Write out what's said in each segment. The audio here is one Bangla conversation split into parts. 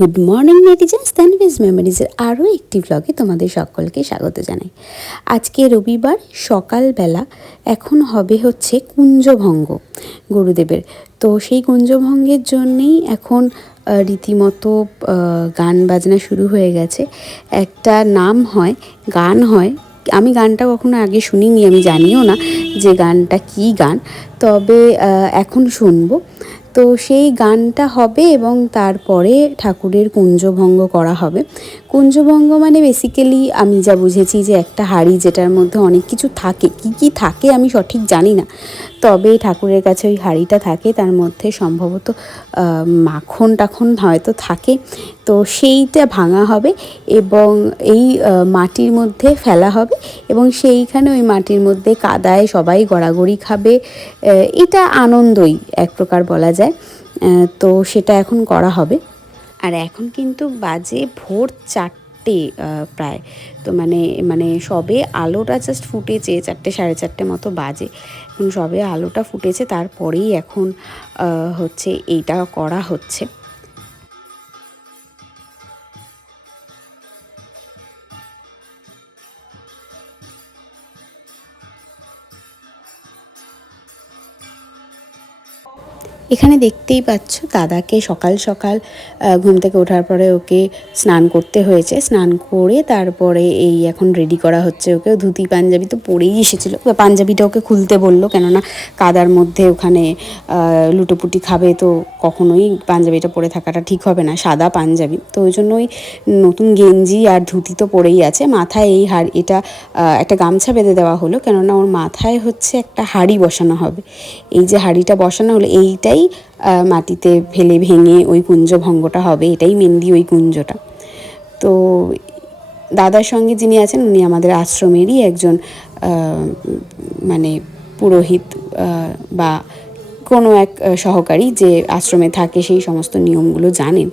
গুড মর্নিং নেটিজেন্স, তানভিজ মেমোরিজের আরও একটি ব্লগে তোমাদের সকলকে স্বাগত জানাই। আজকে রবিবার সকালবেলা এখন হবে হচ্ছে কুঞ্জভঙ্গ গুরুদেবের। তো সেই কুঞ্জভঙ্গের জন্যেই এখন রীতিমতো গান বাজনা শুরু হয়ে গেছে। একটা নাম হয়, গান হয়, আমি গানটা কখনো আগে শুনিনি, আমি জানিও না যে গানটা কী গান, তবে এখন শুনবো। তো সেই গানটা হবে এবং তারপরে ঠাকুরের কুঞ্জভঙ্গ করা হবে। কুঞ্জভঙ্গ মানে বেসিক্যালি আমি যা বুঝেছি যে একটা হাঁড়ি যেটার মধ্যে অনেক কিছু থাকে, কি কি থাকে আমি সঠিক জানি না, তবে ঠাকুরের কাছে ওই হাঁড়িটা থাকে, তার মধ্যে সম্ভবত মাখন টাখন হয়তো থাকে। তো সেইটা ভাঙা হবে এবং এই মাটির মধ্যে ফেলা হবে এবং সেইখানে ওই মাটির মধ্যে কাদায় সবাই গড়াগড়ি খাবে। এটা আনন্দই এক প্রকার বলা যায়। তো সেটা এখন করা হবে। আর এখন কিন্তু বাজে ভোর 4টে প্রায়। তো মানে সবে আলোটা জাস্ট ফুটেছে, 4টে সাড়ে 4টে মতো বাজে, এখন সবে আলোটা ফুটেছে, তারপরেই এখন হচ্ছে এইটা করা হচ্ছে। এখানে দেখতেই পাচ্ছ দাদাকে সকাল সকাল ঘুম থেকে ওঠার পরে ওকে স্নান করতে হয়েছে, স্নান করে তারপরে এই এখন রেডি করা হচ্ছে ওকে। ধুতি পাঞ্জাবি তো পরেই এসেছিলো, পাঞ্জাবিটা ওকে খুলতে বললো, কেননা কাদার মধ্যে ওখানে লুটোপুটি খাবে, তো কখনোই পাঞ্জাবিটা পরে থাকাটা ঠিক হবে না, সাদা পাঞ্জাবি। তো ওই জন্যই নতুন গেঞ্জি আর ধুতি তো পরেই আছে, মাথায় এই এটা একটা গামছা বেঁধে দেওয়া হলো, কেননা ওর মাথায় হচ্ছে একটা হাঁড়ি বসানো হবে। এই যে হাঁড়িটা বসানো হলো এইটাই মাটিতে ফেলে ভেঙে ওই কুঞ্জভঙ্গটা হবে, এটাই মেনলি ওই কুঞ্জটা। তো দাদার সঙ্গে যিনি আছেন উনি আমাদের আশ্রমেরই একজন মানে পুরোহিত বা কোনো এক সহকারী, যে আশ্রমে থাকে সেই সমস্ত নিয়মগুলো জানেন।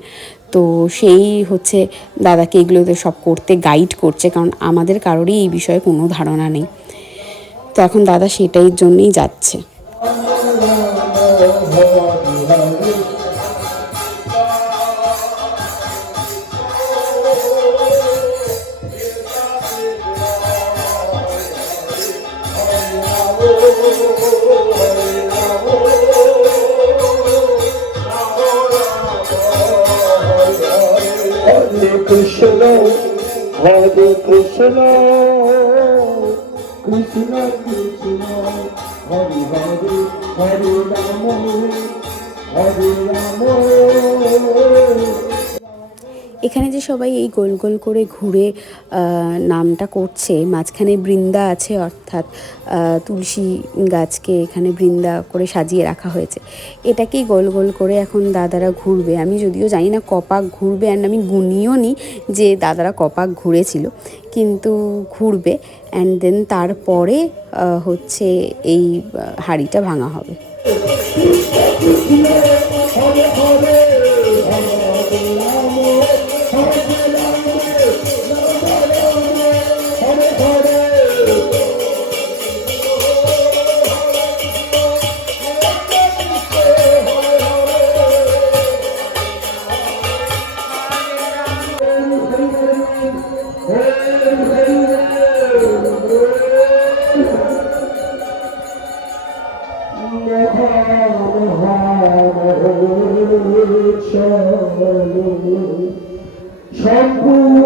তো সেই হচ্ছে দাদাকে এগুলোতে সব করতে গাইড করছে, কারণ আমাদের কারোরই এই বিষয়ে কোনো ধারণা নেই। তো এখন দাদা সেটাই জন্যই যাচ্ছে। Krishna, Hare Krishna, Krishna Krishna, Hare Hare, Hare Rama, Hare Rama। এখানে যে সবাই এই গোল গোল করে ঘুরে নামটা করছে, মাঝখানে বৃন্দা আছে, অর্থাৎ তুলসী গাছকে এখানে বৃন্দা করে সাজিয়ে রাখা হয়েছে। এটাকেই গোল গোল করে এখন দাদারা ঘুরবে। আমি যদিও জানি না কপাক ঘুরবে, অ্যান্ড আমি গুনিও নি যে দাদারা কপাক ঘুরেছিল, কিন্তু ঘুরবে। অ্যান্ড দেন তারপরে হচ্ছে এই হাঁড়িটা ভাঙা হবে। সম্পূর্ণ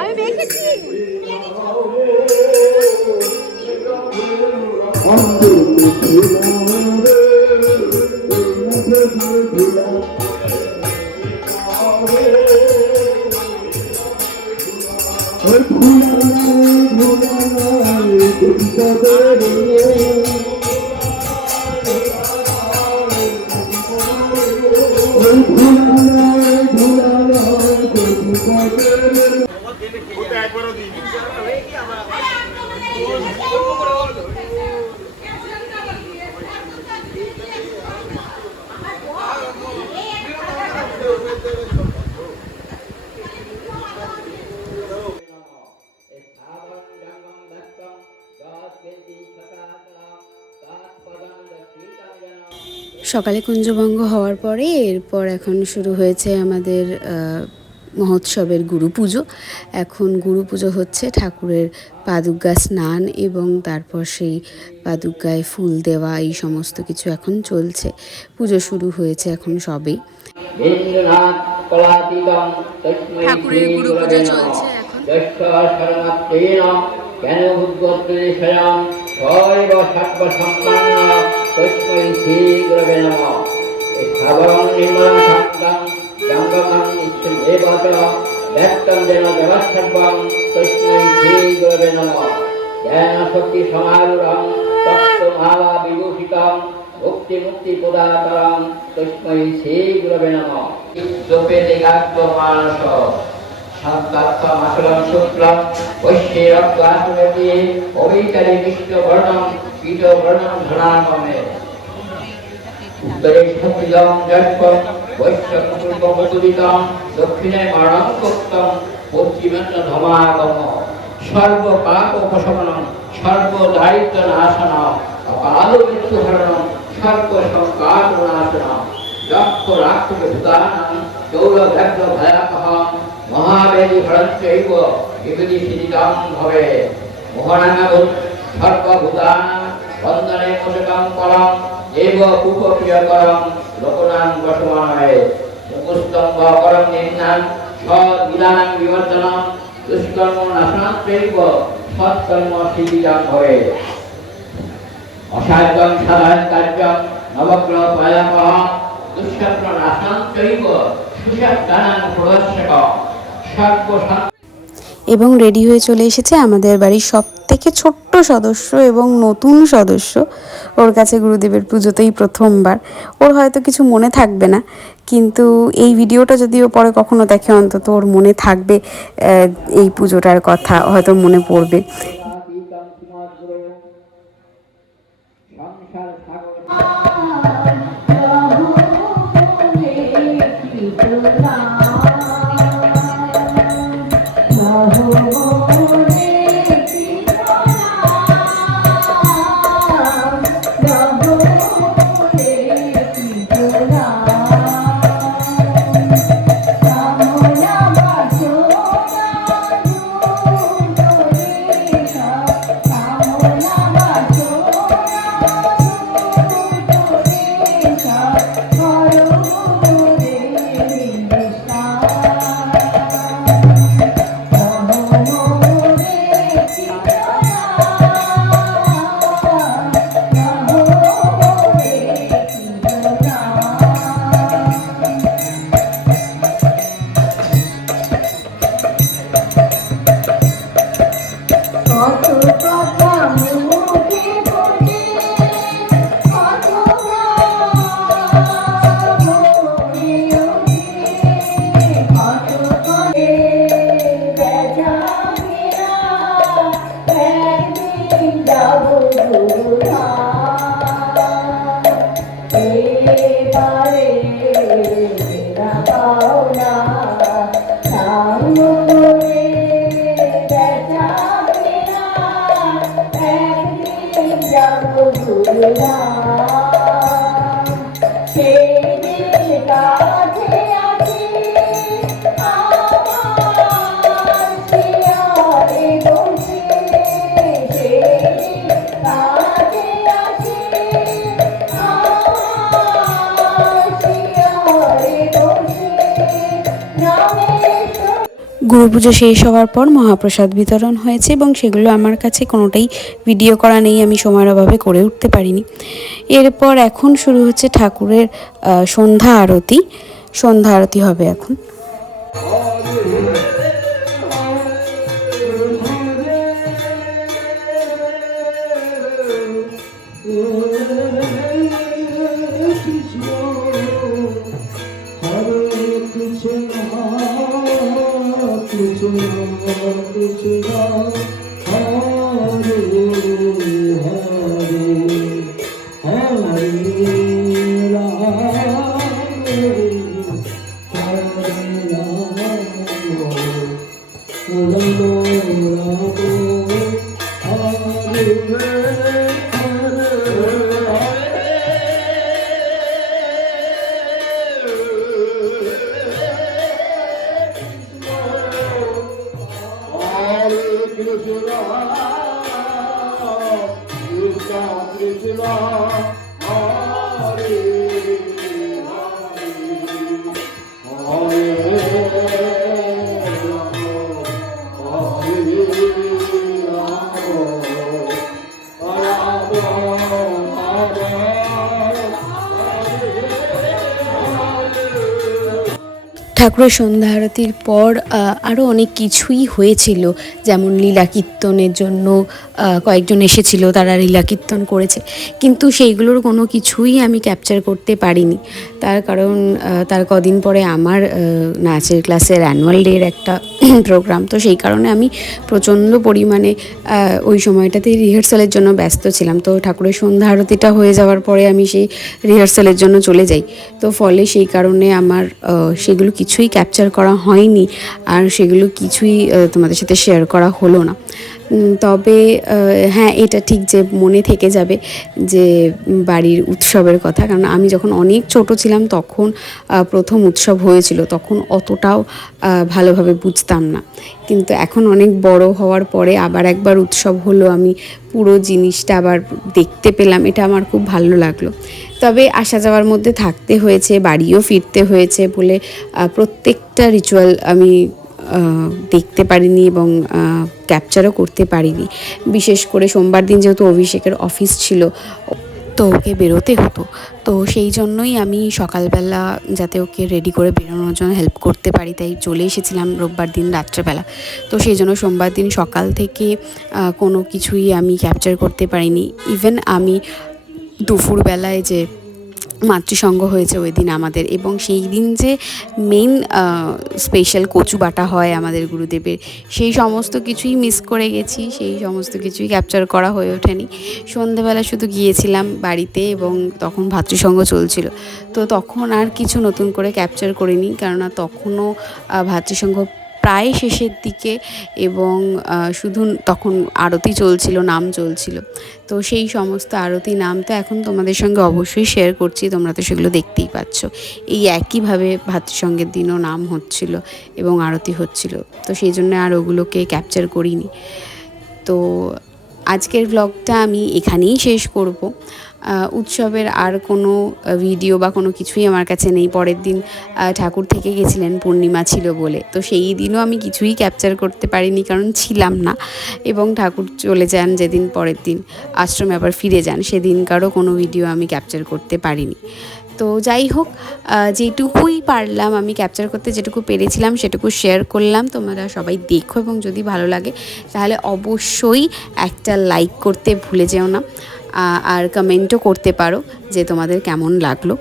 আমি দেখেছি সকালে কুঞ্জভঙ্গ হওয়ার পরে এরপর এখন শুরু হয়েছে আমাদের মহোৎসবের গুরু পুজো। এখন গুরু পুজো হচ্ছে, ঠাকুরের পাদুকা স্নান এবং তারপর সেই পাদুকায় ফুল দেওয়া, এই সমস্ত কিছু এখন চলছে। পুজো শুরু হয়েছে এখন সবেই। ঠাকুরের গুরু পুজো চলছে এখন। ভক্তি মুক্তি প্রদাতারং তস্मै শ্রী গুরবে নমঃ। জপে দেগাত্ম মানস শান্তাত্ম আসলম শুক্লম বৈশ্যে রক্তাসুরতি অবিচারী বিষ্ণুবর্ণম কীটবর্ণম ধনামমে। উত্তরে সত্যিদম জষ্পম বৈশ্যকুলপমতুলিতম দক্ষিণে মরণোক্তম পশ্চিমে ধমাগম। সর্ব পাপ উপশমনম সর্ব দারিদ্র নাশনম অকাল মৃত্যুহরণম সর্ব সংকার নাশনম। লক্ষ রাক্ষ ভূতানাং চৌরভ্যগ্র ভয়াপহম মহাবেদী হরঞ্চৈব বিপদী সিদিতম ভবে। মোহনাঙ্গভূত সর্বভূতানাং বন্দনে মোষকম পরম এব উপপ্রিয়করম লোকনাং বসমানয়ে। মুকুস্তম্ভ পরম নিম্নাং সদ্বিধানাং বিবর্ধনম দুষ্কর্ম নাশনাত্রৈব সৎকর্ম সিদ্ধিতম ভবে। অসাধ্যং সাধারণ কার্যং নবগ্রহ ভয়াপহম দুষ্কর্ম নাশনাত্রৈব সুসাধ্যানাং প্রদর্শকম সর্বশান্ত। এবং রেডি হয়ে চলে এসেছে আমাদের বাড়ির সব থেকে ছোট্ট সদস্য এবং নতুন সদস্য। ওর কাছে গুরুদেবের পুজোতেই প্রথমবার। ওর হয়তো কিছু মনে থাকবে না, কিন্তু এই ভিডিওটা যদি ও পরে কখনো দেখে অন্তত ওর মনে থাকবে, এই পুজোটার কথা হয়তো মনে পড়বে। কত কথা মুখে বলে কত মনে ওঠে কত করে ব্যথা মেরা একদিন যাবো এবারে না পাওনা সাঙ্গ করে ব্যথা মেরা একদিন যাবো সেই দিন কাছে আছে আমার শিয়ারে বসে সেই দিন কাছে আছে আমার শিয়ারে বসে নামের গুরু পুজো শেষ হওয়ার পর মহাপ্রসাদ বিতরণ হয়েছে এবং সেগুলো আমার কাছে কোনোটাই ভিডিও করা নেই, আমি সময়ের অভাবে করে উঠতে পারিনি। এরপর এখন শুরু হচ্ছে ঠাকুরের সন্ধ্যা আরতি। সন্ধ্যা আরতি হবে এখন। ঠাকুরের সন্ধ্যা আরতির পর আরও অনেক কিছুই হয়েছিল, যেমন লীলা কীর্তনের জন্য কয়েকজন এসেছিল, তারা লীলা কীর্তন করেছে, কিন্তু সেইগুলোর কোনো কিছুই আমি ক্যাপচার করতে পারিনি। তার কারণ তার কদিন পরে আমার নাচের ক্লাসের অ্যানুয়াল ডের একটা প্রোগ্রাম, তো সেই কারণে আমি প্রচণ্ড পরিমাণে ওই সময়টাতে রিহার্সালের জন্য ব্যস্ত ছিলাম। তো ঠাকুরের সন্ধ্যা আরতিটা হয়ে যাওয়ার পরে আমি সেই রিহার্সালের জন্য চলে যাই, তো ফলে সেই কারণে আমার সেগুলো কিছুই ক্যাপচার করা হয়নি, আর সেগুলো কিছুই তোমাদের সাথে শেয়ার করা হলো না। তবে হ্যাঁ, এটা ঠিক যে মনে থেকে যাবে যে বাড়ির উৎসবের কথা, কারণ আমি যখন অনেক ছোট ছিলাম তখন প্রথম উৎসব হয়েছিল, তখন অতটাও ভালোভাবে বুঝতাম না, কিন্তু এখন অনেক বড় হওয়ার পরে আবার একবার উৎসব হলো, আমি পুরো জিনিসটা আবার দেখতে পেলাম, এটা আমার খুব ভালো লাগলো। তবে আসা যাওয়ার মধ্যে থাকতে হয়েছে, বাড়িও ফিরতে হয়েছে বলে প্রত্যেকটা রিচুয়াল আমি দেখতে পারিনি এবং ক্যাপচারও করতে পারিনি। বিশেষ করে সোমবার দিন যেহেতু অভিষেকের অফিস ছিল, তো ওকে বেরোতে হতো, তো সেই জন্যই আমি সকালবেলা যাতে ওকে রেডি করে বেরোনোর জন্য হেল্প করতে পারি তাই চলে এসেছিলাম রোববার দিন রাত্রেবেলা। তো সেই জন্য সোমবার দিন সকাল থেকে কোনো কিছুই আমি ক্যাপচার করতে পারিনি। ইভেন আমি দুপুরবেলায় যে মাতৃসঙ্গ হয়েছে ওই দিন আমাদের, এবং সেই দিন যে মেইন স্পেশাল কচু বাটা হয় আমাদের গুরুদেবের, সেই সমস্ত কিছুই মিস করে গেছি, সেই সমস্ত কিছুই ক্যাপচার করা হয়ে ওঠেনি। সন্ধেবেলা শুধু গিয়েছিলাম বাড়িতে এবং তখন ভাতৃসঙ্গ চলছিল, তো তখন আর কিছু নতুন করে ক্যাপচার করিনি, কেননা তখনও ভাতৃসঙ্গ প্রায় শেষের দিকে এবং শুধু তখন আরতি চলছিল, নাম চলছিল, তো সেই সমস্ত আরতি নাম তো এখন তোমাদের সঙ্গে অবশ্যই শেয়ার করছি, তোমরা তো সেগুলো দেখতেই পাচ্ছ। এই একইভাবে ভাতৃসঙ্গের দিনও নাম হচ্ছিল এবং আরতি হচ্ছিল, তো সেই জন্য আর ওগুলোকে ক্যাপচার করিনি। তো আজকের ব্লগটা আমি এখানেই শেষ করব। উৎসবের আর কোনো ভিডিও বা কোনো কিছুই আমার কাছে নেই। পরের দিন ঠাকুর থেকে গেছিলেন, পূর্ণিমা ছিল বলে, তো সেই দিনও আমি কিছুই ক্যাপচার করতে পারিনি, কারণ ছিলাম না, এবং ঠাকুর চলে যান যেদিন, পরের দিন আশ্রমে আবার ফিরে যান, সেদিনকারও কোনো ভিডিও আমি ক্যাপচার করতে পারিনি। তো যাই হোক, যেটুকুই পারলাম আমি ক্যাপচার করতে, যেটুকু পেরেছিলাম সেটুকু শেয়ার করলাম। তোমরা সবাই দেখো এবং যদি ভালো লাগে তাহলে অবশ্যই একটা লাইক করতে ভুলে যেও না, আর কমেন্টও করতে পারো যে তোমাদের কেমন লাগলো।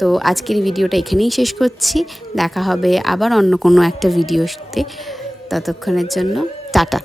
তো আজকের ভিডিওটা এখানেই শেষ করছি, দেখা হবে আবার অন্য কোনো একটা ভিডিওতে। ততক্ষণের জন্য টাটা।